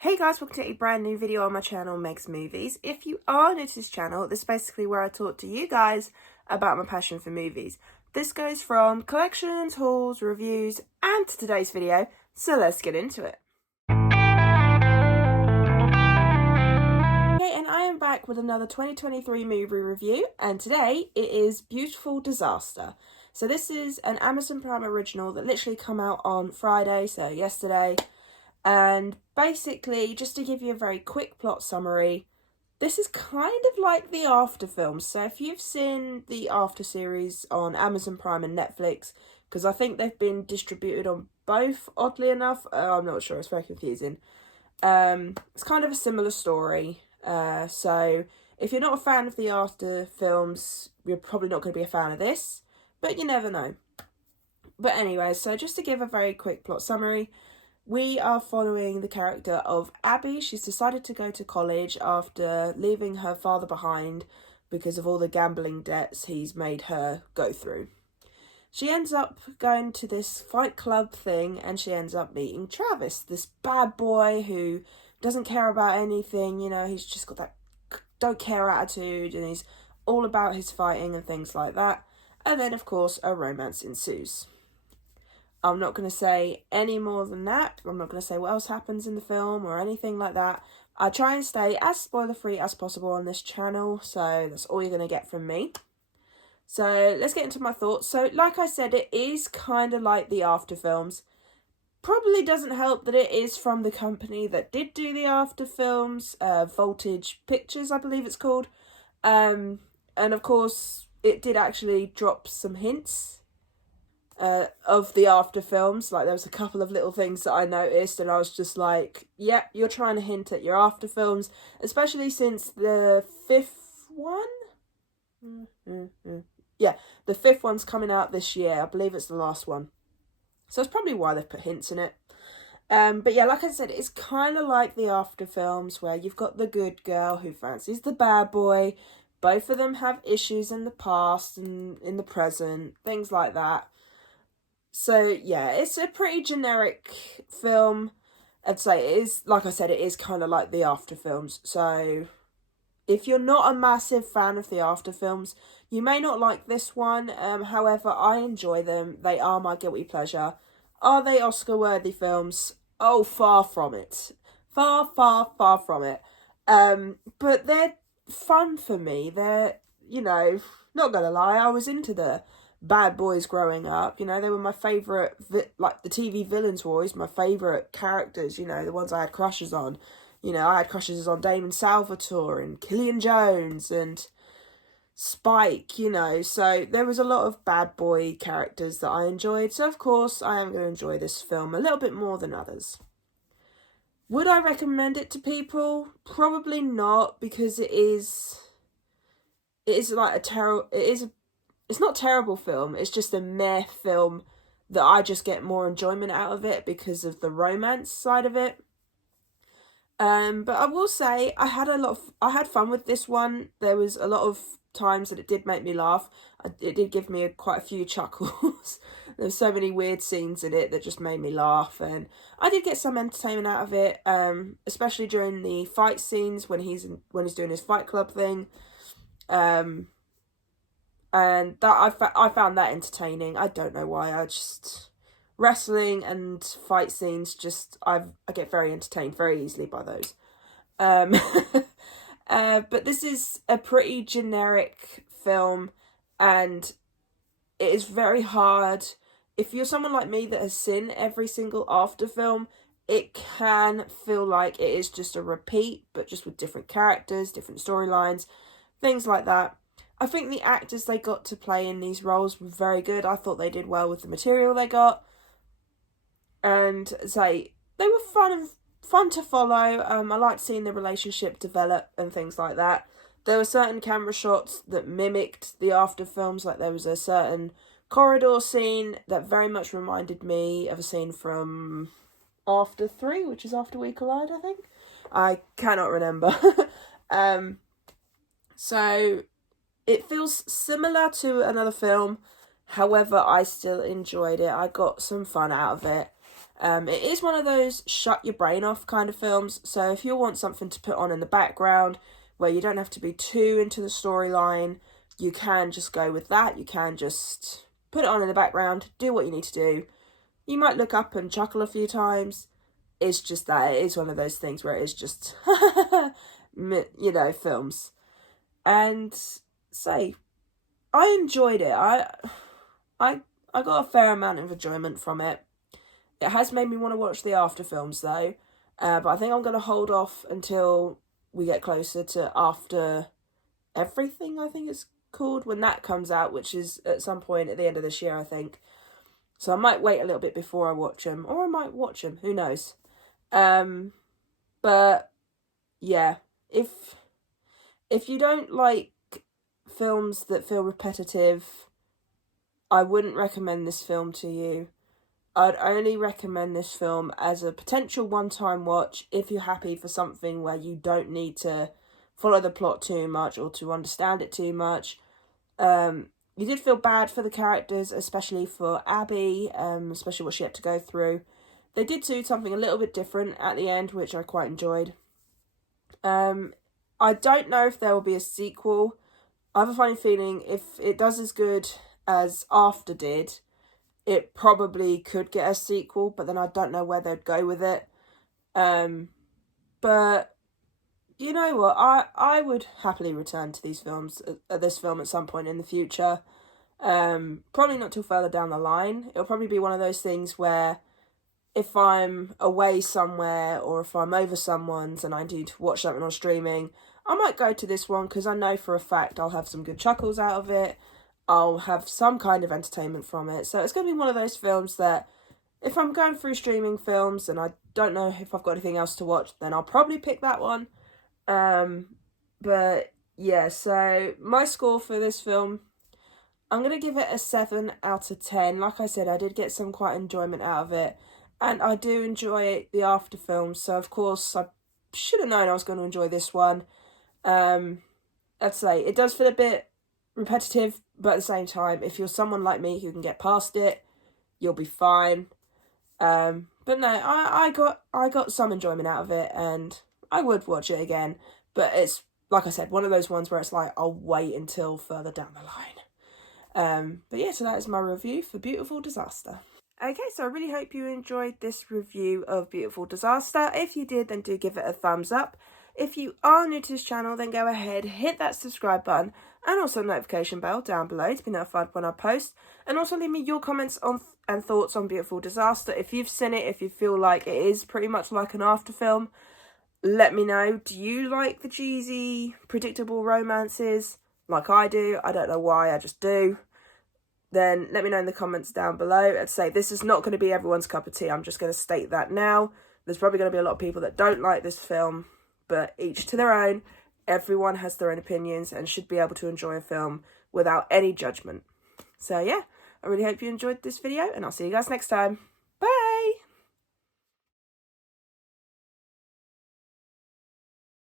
Hey guys, welcome to a brand new video on my channel, Meg's Movies. If you are new to this channel, this is basically where I talk to you guys about my passion for movies. This goes from collections, hauls, reviews, and to today's video, so let's get into it. Okay, and I am back with another 2023 movie review, and today it is Beautiful Disaster. So this is an Amazon Prime original that literally come out on Friday, so yesterday. And basically, just to give you a very quick plot summary, this is kind of like the After films. So if you've seen the After series on Amazon Prime and Netflix, because I think they've been distributed on both, oddly enough. I'm not sure, it's very confusing. It's kind of a similar story. So if you're not a fan of the After films, you're probably not going to be a fan of this, but you never know. But anyway, so just to give a very quick plot summary, we are following the character of Abby. She's decided to go to college after leaving her father behind because of all the gambling debts he's made her go through. She ends up going to this fight club thing and she ends up meeting Travis, this bad boy who doesn't care about anything, you know, he's just got that don't care attitude and he's all about his fighting and things like that. And then, of course, a romance ensues. I'm not going to say any more than that. I'm not going to say what else happens in the film or anything like that. I try and stay as spoiler-free as possible on this channel, so that's all you're going to get from me. So let's get into my thoughts. So like I said, it is kind of like the After films. Probably doesn't help that it is from the company that did do the After films, Voltage Pictures, I believe it's called. And of course, it did actually drop some hints of the After films. Like, there was a couple of little things that I noticed and I was just like, yep, you're trying to hint at your After films, especially since the fifth one? Yeah, the fifth one's coming out this year. I believe it's the last one. So that's probably why they've put hints in it. But yeah, like I said, it's kind of like the After films where you've got the good girl who fancies the bad boy. Both of them have issues in the past and in the present, things like that. So yeah, it's a pretty generic film. I'd say it is, like I said, it is kind of like the After films. So if you're not a massive fan of the After films, you may not like this one. However, I enjoy them. They are my guilty pleasure. Are they Oscar-worthy films? Oh, far from it. Far, far, far from it. But they're fun for me. They're, you know, not gonna lie, I was into the bad boys growing up. You know, they were my favourite, like the TV villains were always my favourite characters, you know, the ones I had crushes on. You know, I had crushes on Damon Salvatore and Killian Jones and Spike, you know, so there was a lot of bad boy characters that I enjoyed. So of course I am going to enjoy this film a little bit more than others. Would I recommend it to people? Probably not, because it is like a terrible, it's not a terrible film, it's just a meh film that I just get more enjoyment out of it because of the romance side of it. But I will say I had fun with this one. There was a lot of times that it did make me laugh. It did give me quite a few chuckles. There's so many weird scenes in it that just made me laugh, and I did get some entertainment out of it, especially during the fight scenes when he's doing his fight club thing. And that I found that entertaining. I don't know why. I just, wrestling and fight scenes, just I get very entertained very easily by those. But this is a pretty generic film, and it is very hard. If you're someone like me that has seen every single After film, it can feel like it is just a repeat, but just with different characters, different storylines, things like that. I think the actors they got to play in these roles were very good. I thought they did well with the material they got. And say they were fun to follow. I liked seeing the relationship develop and things like that. There were certain camera shots that mimicked the After films, like there was a certain corridor scene that very much reminded me of a scene from After 3, which is After We Collide, I think. I cannot remember. So it feels similar to another film, however, I still enjoyed it. I got some fun out of it. It is one of those shut your brain off kind of films, so if you want something to put on in the background where you don't have to be too into the storyline, you can just go with that. You can just put it on in the background, do what you need to do. You might look up and chuckle a few times. It's just that it is one of those things where it is just, you know, films. And say, I enjoyed it. I got a fair amount of enjoyment from it. It has made me want to watch the after films though, but I think I'm going to hold off until we get closer to After Everything, I think it's called, when that comes out, which is at some point at the end of this year, I think. So I might wait a little bit before I watch them, or I might watch them, who knows. But yeah, if you don't like films that feel repetitive, I wouldn't recommend this film to you. I'd only recommend this film as a potential one-time watch if you're happy for something where you don't need to follow the plot too much or to understand it too much. You did feel bad for the characters, especially for Abby, especially what she had to go through. They did do something a little bit different at the end, which I quite enjoyed. I don't know if there will be a sequel. I have a funny feeling if it does as good as After did, it probably could get a sequel, but then I don't know where they'd go with it. But you know what? I would happily return to these films, this film at some point in the future. Probably not till further down the line. It'll probably be one of those things where if I'm away somewhere or if I'm over someone's and I need to watch something on streaming, I might go to this one because I know for a fact I'll have some good chuckles out of it. I'll have some kind of entertainment from it. So it's going to be one of those films that if I'm going through streaming films and I don't know if I've got anything else to watch, then I'll probably pick that one. But yeah, so my score for this film, I'm going to give it a 7 out of 10. Like I said, I did get some quite enjoyment out of it. And I do enjoy the after films. So of course, I should have known I was going to enjoy this one. I'd say it does feel a bit repetitive, but at the same time, if you're someone like me who can get past it, you'll be fine. But no, I got some enjoyment out of it, and I would watch it again. But it's, like I said, one of those ones where it's like, I'll wait until further down the line. But yeah, so that is my review for Beautiful Disaster. Okay, so I really hope you enjoyed this review of Beautiful Disaster. If you did, then do give it a thumbs up. If you are new to this channel, then go ahead, hit that subscribe button and also notification bell down below to be notified when I post. And also leave me your comments on and thoughts on Beautiful Disaster. If you've seen it, if you feel like it is pretty much like an after film, let me know. Do you like the cheesy, predictable romances like I do? I don't know why, I just do. Then let me know in the comments down below. I'd say this is not going to be everyone's cup of tea. I'm just going to state that now. There's probably going to be a lot of people that don't like this film, but each to their own. Everyone has their own opinions and should be able to enjoy a film without any judgment. So yeah, I really hope you enjoyed this video and I'll see you guys next time.